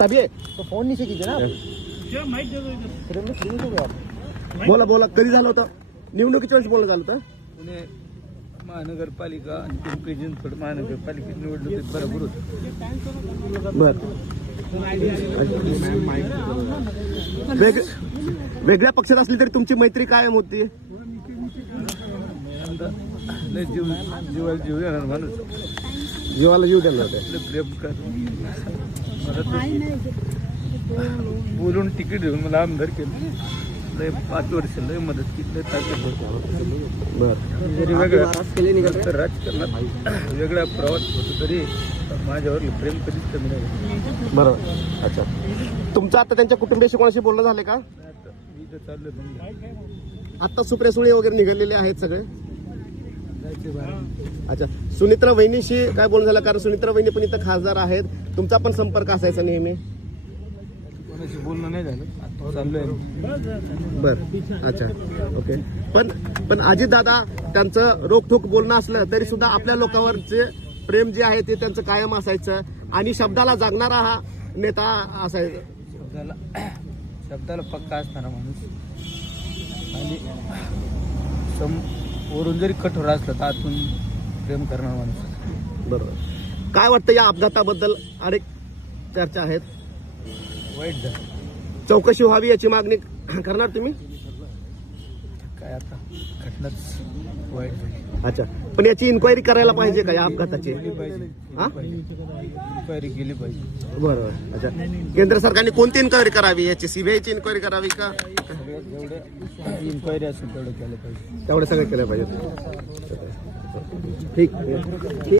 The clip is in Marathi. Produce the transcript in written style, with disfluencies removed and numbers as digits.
अभी है तो फोन नीचे कीजिए ना बोला बोला कधी झालं होतं निवडणुकीच्या वेळेस बोलणं झालं होतं पुणे महानगरपालिका आणि पिंपरी चिंचवड महानगरपालिकेत निवडणुकीत बरोबर होतं. बर वेगळ्या पक्षात असली तरी तुमची मैत्री कायम होती. आता लय जीवाला जीव देणार माणूस जीवाला जीव देणार होते. लय प्रेम कर मला तर बोलून तिकीट देऊन मला आमदार केलं. लय 5 वर्ष लय मदत केली लय ताकद होती. बर जरी वेगळ्या तर राजकारणात वेगळा प्रवास होतो तरी माझ्यावर प्रेम कधीच कमी नाही. बरोबर. अच्छा तुमचं आता त्यांच्या कुटुंबियाशी कोणाशी बोलणं झालं का? आता मी तर चाललोय बंगल्यात. आता सुप्रिया सुळे वगैरे निघालेले आहेत सगळे. जायचे बाहेर. अच्छा सुनित्रा वहिनीशी काय बोलणं झालं कारण सुनित्रा वहिनी पण इथं खासदार आहेत तुमचा पण संपर्क असायचा नेहमी. कोणाशी बोलणं नाही झालं आता चाललोय. बर अच्छा ओके पण अजितदादा त्यांचं रोखठोक बोलणं असलं तरी सुद्धा आपल्या लोकांवरचे प्रेम जे आहे ते त्यांचं कायम असायचं आणि शब्दाला जागणारा हा नेता असायचा. शब्दाला पक्का असणारा माणूस आणि वरून जरी कठोर असलं तर आतून प्रेम करणारा माणूस. बरोबर. काय वाटतं या अपघाताबद्दल अनेक चर्चा आहेत. वाईट झालं चौकशी व्हावी याची मागणी करणार तुम्ही. काय आता घटनाच वाईट झाली. अच्छा पण याची इन्क्वायरी करायला पाहिजे का या अपघाताची. केली पाहिजे हा इन्क्वायरी केली पाहिजे. बरोबर. अच्छा केंद्र सरकारने कोणती इन्क्वायरी करावी याची सीबीआयची इन्क्वायरी करावी का जेवढं इन्क्वायरी असेल तेवढं केलं पाहिजे. तेवढं सगळं केलं पाहिजे. ठीक.